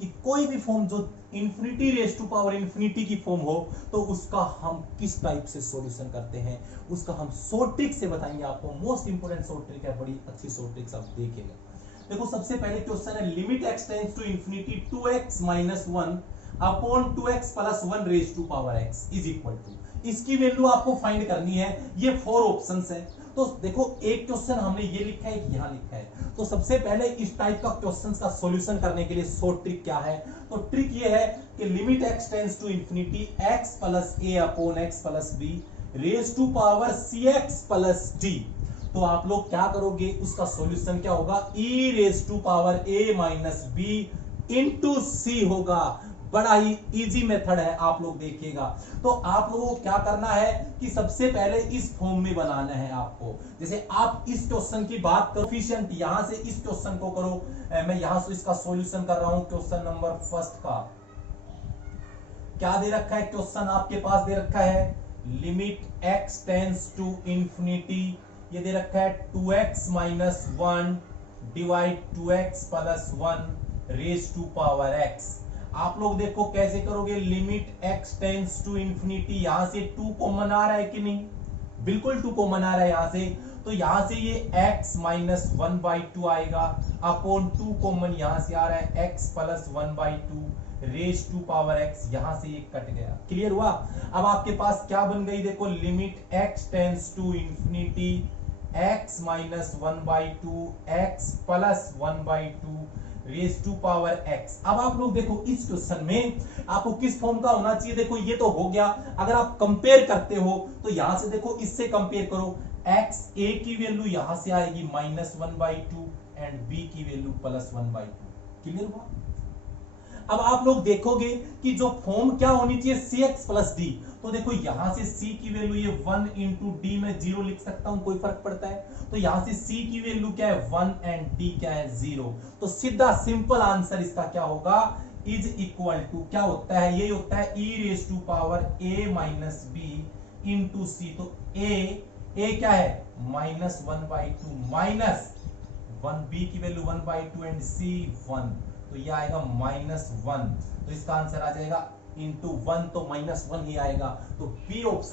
कि कोई भी फॉर्म जो infinity raise to power infinity की फॉर्म हो तो उसका हम किस टाइप से सॉल्यूशन करते हैं, उसका हम शॉर्ट ट्रिक से बताएंगे आपको। मोस्ट इंपोर्टेंट शॉर्ट ट्रिक है, बड़ी अच्छी शॉर्ट ट्रिक्स आप देखेंगे। देखो सबसे पहले क्वेश्चन है limit x tends to infinity 2x minus 1 upon 2x plus 1 raise to power x is equal to, इसकी वैल्यू आपको फाइंड करनी है। ये 4 ऑप्शंस है। तो देखो एक क्वेश्चन हमने ये लिखा है, एक यहां लिखा है। तो सबसे पहले इस टाइप का क्वेश्चन का सॉल्यूशन करने के लिए शॉर्ट ट्रिक क्या है, तो ट्रिक ये है कि limit x tends to infinity x plus a upon x plus b raise to power cx plus d। तो आप लोग क्या करोगे, उसका सॉल्यूशन क्या होगा, e raise to power a minus b into c होगा। बड़ा ही इजी मेथड है, आप लोग देखिएगा। तो आप लोगों को क्या करना है कि सबसे पहले इस फॉर्म में बनाना है आपको। जैसे आप इस क्वेश्चन की बात करो, कोफिशिएंट यहां से इस क्वेश्चन को करो, मैं यहां से इसका सॉल्यूशन कर रहा हूं। क्वेश्चन नंबर फर्स्ट का क्या दे रखा है, क्वेश्चन आपके पास दे रखा है limit x tends to infinity, ये दे रखा है 2x minus 1 divide 2x plus 1 raise to power x। आप लोग देखो कैसे करोगे, limit x tends to infinity, यहां से 2 कॉमन आ रहा है कि नहीं, बिल्कुल 2 कॉमन आ रहा है यहां से। तो यहां से ये x माइनस 1/2 आएगा अपॉन 2 कॉमन यहां से आ रहा है x plus 1/2 raise to power x, यहां से ये कट गया। क्लियर हुआ। अब आपके पास क्या बन गई, देखो limit x tends to infinity x minus 1/2 x plus 1/2 raise to power x। अब आप लोग देखो इस क्वेश्चन में आपको किस फॉर्म का होना चाहिए, देखो ये तो हो गया। अगर आप कंपेयर करते हो तो यहां से देखो इससे कंपेयर करो, x a की वैल्यू यहां से आएगी माइनस 1/2 एंड b की वैल्यू प्लस 1/2। क्लियर हुआ। अब आप लोग देखोगे कि जो फॉर्म क्या होनी चाहिए, cx प्लस d। तो देखो यहां से c की वैल्यू ये 1 इंटू डी में 0 लिख सकता हूं, कोई फर्क पड़ता है। तो यहां से c की वैल्यू क्या है 1 एंड d क्या है 0। तो सीधा सिंपल आंसर इसका क्या होगा, इज इक्वल टू क्या होता है, ये होता है e raise to power a minus b into c. तो a क्या है माइनस 1/2 माइनस 1, b की वैल्यू 1/2 एंड c 1, तो ये आएगा -1। तो इसका आंसर आ जाएगा इंटू 1, तो -1 ही आएगा। तो बी ऑप्शन